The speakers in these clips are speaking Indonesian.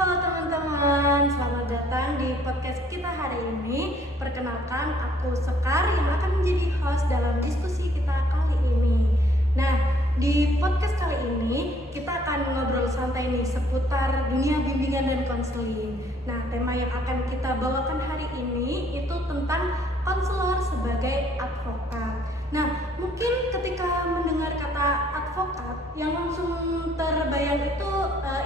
Halo teman-teman, selamat datang di podcast kita hari ini. Perkenalkan, aku Sekar yang akan menjadi host dalam diskusi kita kali ini. Nah, di podcast kali ini kita akan ngobrol santai nih seputar dunia bimbingan dan konseling. Nah, tema yang akan kita bawakan hari ini itu tentang konselor sebagai advokat. Nah, mungkin ketika mendengar kata advokat yang langsung terbayang itu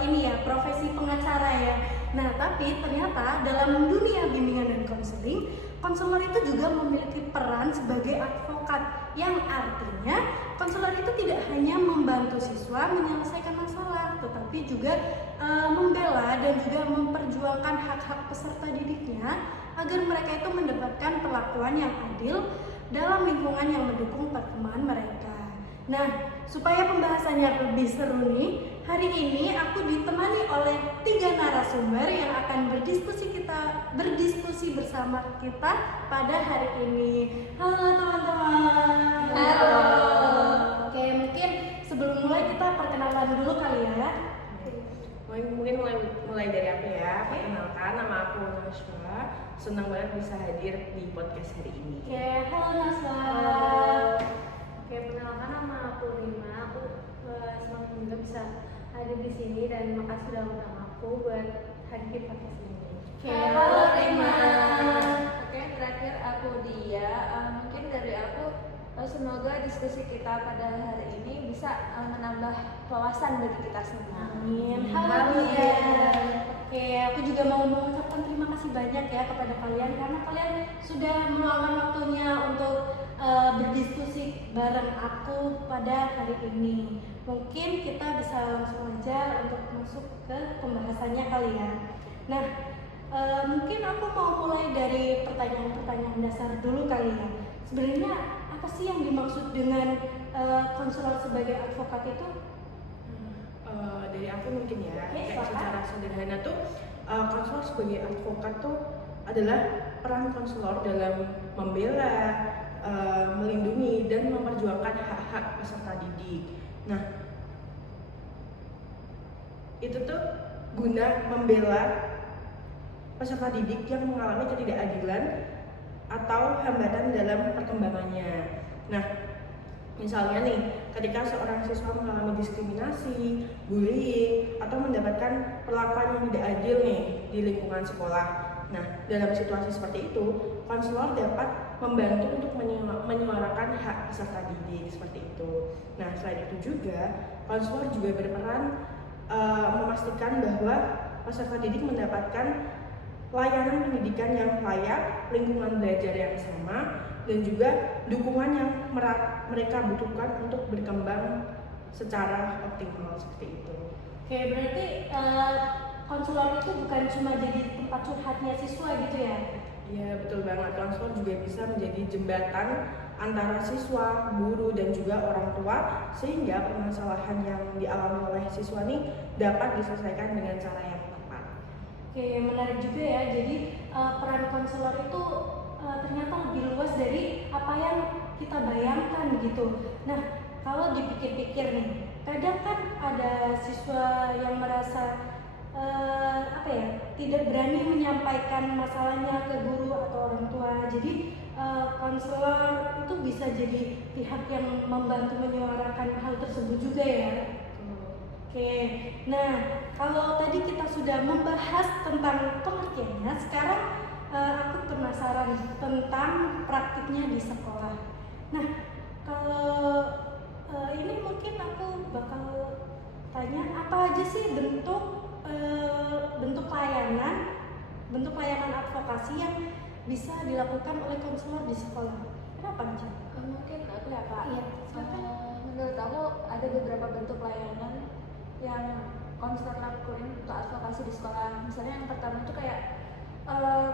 ini ya, profesi pengacara ya. Nah, tapi ternyata dalam dunia bimbingan dan konseling, konselor itu juga memiliki peran sebagai advokat, yang artinya konselor itu tidak hanya membantu siswa menyelesaikan masalah, tetapi juga membela dan juga memperjuangkan hak-hak peserta didiknya agar mereka itu mendapatkan perlakuan yang adil dalam lingkungan yang mendukung perkembangan mereka. Nah, supaya pembahasannya lebih seru nih, hari ini aku ditemani oleh 3 narasumber yang akan berdiskusi bersama kita pada hari ini. Halo teman-teman. Halo. Oke, mungkin sebelum mulai kita perkenalan dulu kali ya. Mungkin mulai dari aku ya. Perkenalkan, nama aku Naswa. Senang banget bisa hadir di podcast hari ini. Oke, halo Naswa. Oke, perkenalkan nama aku Rima. Aku senang juga bisa hadir di sini dan makasih sudah undang aku buat hadir di podcast ini. Oke, halo Rima. Oke, terakhir aku Dia. Mungkin dari aku semoga diskusi kita pada hari ini bisa menambah wawasan bagi kita semua. Amin. Halo Dia. Oke, aku juga mau mengucapkan terima kasih banyak ya kepada kalian karena kalian sudah meluangkan waktunya untuk berdiskusi bareng aku pada hari ini. Mungkin kita bisa langsung aja untuk masuk ke pembahasannya kali ya. Nah, mungkin aku mau mulai dari pertanyaan-pertanyaan dasar dulu kali ya. Sebenarnya apa sih yang dimaksud dengan konselor sebagai advokat itu? Dari aku mungkin ya, Oke, kayak silakan. secara sederhana tuh konselor sebagai advokat tuh adalah peran konselor dalam membela, melindungi dan memperjuangkan hak-hak peserta didik. Nah, itu tuh guna membela peserta didik yang mengalami ketidakadilan atau hambatan dalam perkembangannya. Nah, misalnya nih, ketika seorang siswa mengalami diskriminasi, bullying, atau mendapatkan perlakuan yang tidak adil nih di lingkungan sekolah. Nah, dalam situasi seperti itu, konselor dapat membantu untuk menyuarakan hak peserta didik seperti itu. Nah, selain itu juga, konselor juga berperan memastikan bahwa peserta didik mendapatkan layanan pendidikan yang layak, lingkungan belajar yang sama, dan juga dukungan yang mereka butuhkan untuk berkembang secara optimal seperti itu. Oke, berarti konselor itu bukan cuma jadi tempat curhatnya siswa gitu ya? Ya, betul banget. Konselor juga bisa menjadi jembatan antara siswa, guru, dan juga orang tua sehingga permasalahan yang dialami oleh siswa ini dapat diselesaikan dengan cara yang tepat. Oke, menarik juga ya. Jadi peran konselor itu ternyata lebih luas dari apa yang kita bayangkan gitu. Nah, kalau dipikir-pikir nih, kadang kan ada siswa yang merasa tidak berani menyampaikan masalahnya ke guru atau orang tua. Jadi konselor itu bisa jadi pihak yang membantu menyuarakan hal tersebut juga ya. Oke, nah kalau tadi kita sudah membahas tentang pengertiannya, sekarang aku penasaran tentang praktiknya di sekolah. Nah, kalau ini mungkin aku bakal tanya apa aja sih bentuk layanan advokasi yang bisa dilakukan oleh konselor di sekolah. Kenapa aja? Mungkin aku ya Kak. Iya, silakan. Menurut aku ada beberapa bentuk layanan yang konselor lakuin untuk advokasi di sekolah. Misalnya yang pertama itu kayak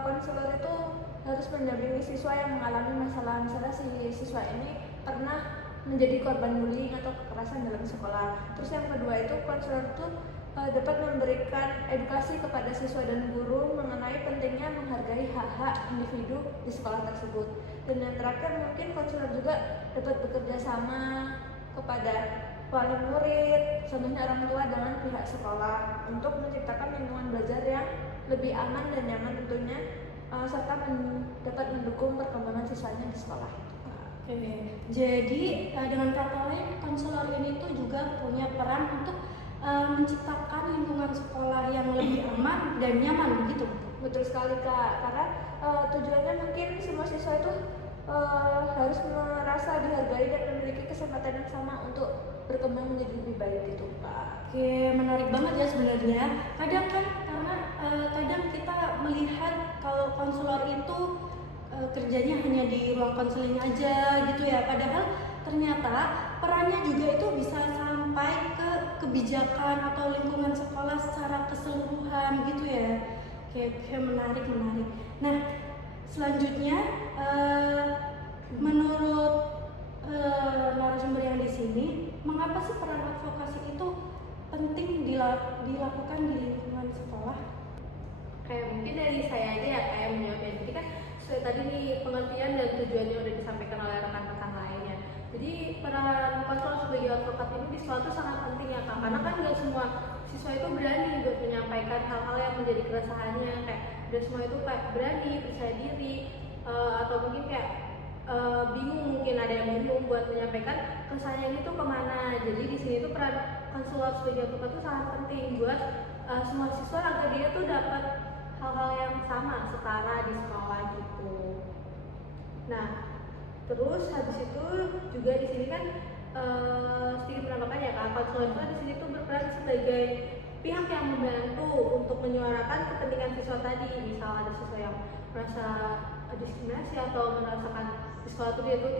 konselor itu harus mendampingi siswa yang mengalami masalah. Misalnya si siswa ini pernah menjadi korban bullying atau kekerasan dalam sekolah. Terus yang kedua itu konselor itu dapat memberikan edukasi kepada siswa dan guru mengenai pentingnya menghargai hak-hak individu di sekolah tersebut. Dan yang terakhir mungkin konselor juga dapat bekerja sama kepada wali murid, contohnya orang tua dengan pihak sekolah untuk menciptakan lingkungan belajar yang lebih aman dan nyaman tentunya, serta dapat mendukung perkembangan siswanya di sekolah. Oke, jadi dengan kata lain konselor ini tuh juga punya peran untuk menciptakan lingkungan sekolah yang lebih aman dan nyaman begitu. Betul sekali Kak, karena tujuannya mungkin semua siswa itu harus merasa dihargai dan memiliki kesempatan yang sama untuk berkembang menjadi lebih baik gitu Kak. Oke, menarik banget ya sebenarnya. Kadang kan karena kadang kita melihat kalau konselor itu kerjanya hanya di ruang konseling aja gitu ya. Padahal ternyata perannya juga itu bisa sampai ke kebijakan atau lingkungan sekolah secara keseluruhan gitu ya. Oke, menarik. Nah, selanjutnya menurut narasumber yang di sini, mengapa sih peran advokasi itu penting dilakukan di lingkungan sekolah? Kayak mungkin dari saya aja ya kayak menjawabnya. Jadi kan tadi nih pengertian dan tujuannya udah disampaikan oleh rekan-rekan lainnya. Jadi peran konselor sebagai advokat ini di sekolah itu sangat penting ya Kak, karena kan nggak semua siswa itu berani buat menyampaikan hal-hal yang menjadi keresahannya, kayak udah semua itu kayak berani, percaya diri, atau mungkin kayak bingung, mungkin ada yang bingung buat menyampaikan keresahannya ini tuh kemana. Jadi di sini tuh peran konselor sebagai advokat itu sangat penting buat semua siswa agar dia tuh dapat hal-hal yang sama, setara di sekolah gitu. Nah, terus habis itu juga di sini kan sedikit menambahkan ya Kak, konselor itu di sini tuh berperan sebagai pihak yang membantu untuk menyuarakan kepentingan siswa tadi. Misal ada siswa yang merasa diskriminasi atau merasakan di sekolah itu dia tuh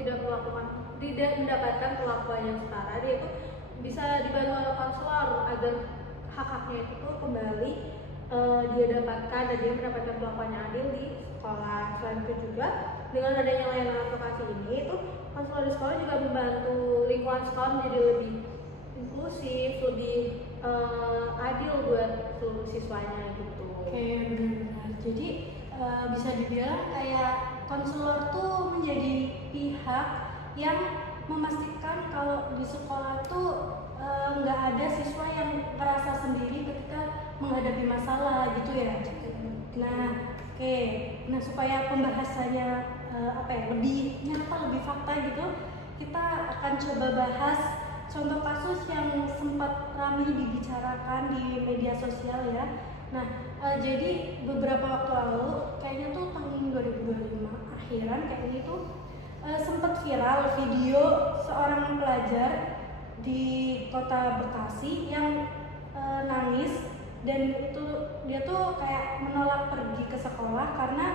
tidak mendapatkan perlakuan yang setara, dia itu bisa dibantu oleh konselor agar hak-haknya itu tuh kembali dia dapatkan dan dia mendapatkan perlakuan yang adil di sekolah. Selain itu juga dengan adanya layanan advokasi ini itu konselor di sekolah juga membantu lingkungan sekolah menjadi lebih inklusif, lebih adil buat seluruh siswanya gitu. Oke, benar-benar. Jadi bisa dibilang kayak konselor tuh menjadi pihak yang memastikan kalau di sekolah tuh nggak ada siswa yang merasa sendiri ketika menghadapi masalah gitu ya. Nah, oke. Nah, supaya pembahasannya lebih nyata, lebih fakta gitu, kita akan coba bahas contoh kasus yang sempat ramai dibicarakan di media sosial ya. Nah, jadi beberapa waktu lalu, kayaknya tuh tahun 2025 akhiran kayak ini tuh sempat viral video seorang pelajar di kota Bekasi yang nangis, dan itu dia tuh kayak menolak pergi ke sekolah karena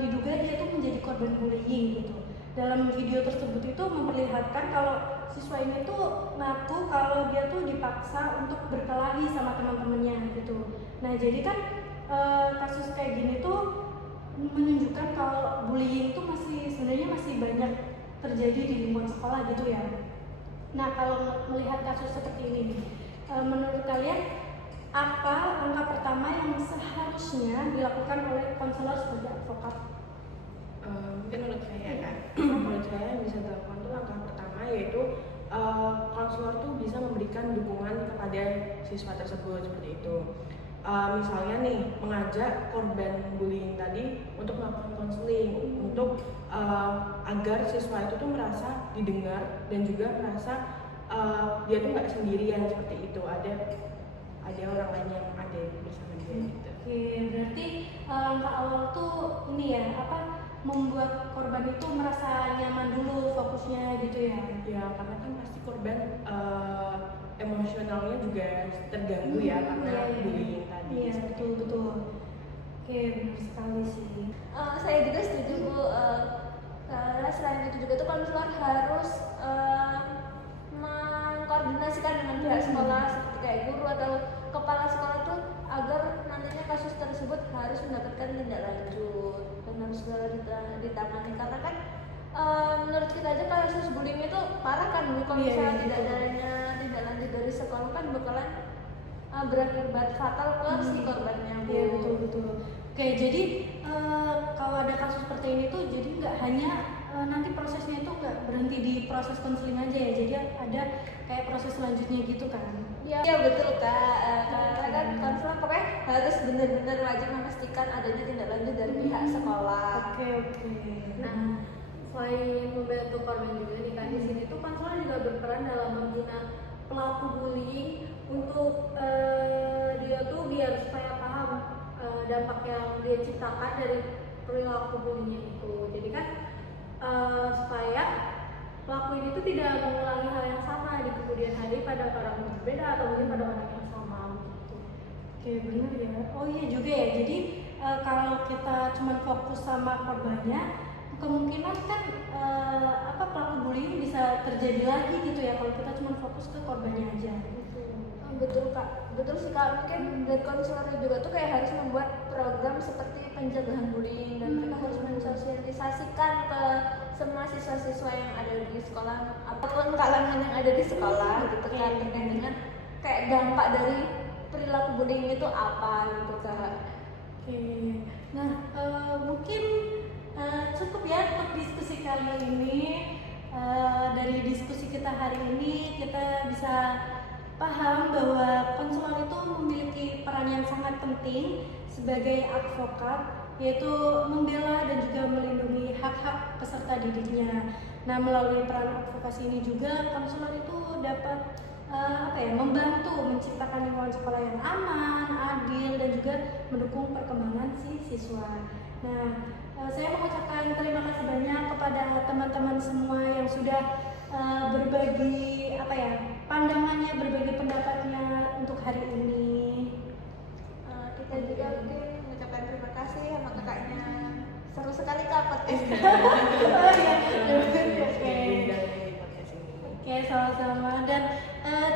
diduga dia tuh menjadi korban bullying gitu. Dalam video tersebut itu memperlihatkan kalau siswa ini tuh ngaku kalau dia tuh dipaksa untuk berkelahi sama teman-temannya gitu. Nah, jadi kan kasus kayak gini tuh menunjukkan kalau bullying itu sebenarnya masih banyak terjadi di lingkungan sekolah gitu ya. Nah, kalau melihat kasus seperti ini, menurut kalian apa langkah pertama yang seharusnya dilakukan oleh konselor sebagai advokat? Mungkin menurut saya kan, menurut saya yang bisa dilakukan itu langkah pertama yaitu konselor tuh bisa memberikan dukungan kepada siswa tersebut seperti itu. Misalnya nih, mengajak korban bullying tadi untuk melakukan konseling untuk agar siswa itu tuh merasa didengar dan juga merasa dia tuh nggak sendirian seperti itu, ada orang lain yang ada bersama dia gitu. Oke, berarti langkah awal tuh ini ya, membuat korban itu merasa nyaman dulu fokusnya gitu ya. Ya, karena kan pasti korban emosionalnya juga terganggu ya karena bullying tadi. Iya, betul. Oke, benar sekali sih. Saya juga setuju Bu, karena selain itu juga tuh konselor harus mengkoordinasikan dengan pihak sekolah seperti kayak guru atau kepala sekolah tuh agar nantinya kasus tersebut harus mendapatkan tindak lanjut dan harus segera ditangani, karena kan menurut kita aja kasus bullying itu parah kan Bu, kalau misalnya tidak adanya tindak lanjut dari sekolah kan bakalan berakibat fatal ke si korbannya Bu. Iya, betul. Oke, jadi kalau ada kasus seperti ini tuh jadi nggak hanya nanti prosesnya itu nggak berhenti di proses konseling aja ya, jadi ada kayak proses selanjutnya gitu kan. Iya betul kak. Karena kan konselor pokoknya harus benar-benar wajib memastikan adanya tindak lanjut dari pihak sekolah. Oke. Nah, selain membantu korban juga nih kan di sini tuh konselor juga berperan dalam membina pelaku bullying untuk dia tuh biar supaya paham dampak yang dia ciptakan dari perilaku bullyingnya itu. Jadi kan supaya pelaku ini tuh tidak mengulangi hal yang sama di kemudian hari pada orang yang berbeda atau mungkin pada orang yang sama gitu. Oke, benar ya. Oh iya juga ya. Jadi kalau kita cuma fokus sama korbannya, kemungkinan kan pelaku bullying bisa terjadi lagi gitu ya kalau kita cuma fokus ke korbannya aja. Betul kak, betul sih kak. Mungkin dari konselor juga tuh kayak harus membuat program seperti pencegahan bullying dan mereka harus mensosialisasikan ke semua siswa-siswa yang ada di sekolah ataupun kalangan yang ada di sekolah gitu kan terkait dengan kayak dampak dari perilaku bullying itu apa gitu kak. Oke. Nah, mungkin cukup ya untuk diskusi kali ini. Dari diskusi kita hari ini kita bisa paham bahwa konselor itu memiliki peran yang sangat penting sebagai advokat, yaitu membela dan juga melindungi hak-hak peserta didiknya. Nah, melalui peran advokasi ini juga konselor itu dapat membantu menciptakan lingkungan sekolah yang aman, adil, dan juga mendukung perkembangan si siswa. Nah, saya mengucapkan terima kasih banyak kepada teman-teman semua yang sudah berbagi pandangannya, berbagi pendapatnya untuk hari ini. Kita juga mungkin mengucapkan terima kasih sama kakaknya. Seru sekali kak podcast. Oh iya, Oke. Oke, sama-sama. Dan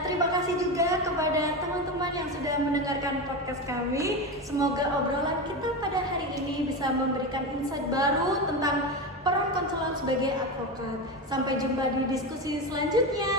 terima kasih juga kepada teman-teman yang sudah mendengarkan podcast kami. Semoga obrolan kita pada hari ini bisa memberikan insight baru tentang peran konselor sebagai advokat. Sampai jumpa di diskusi selanjutnya.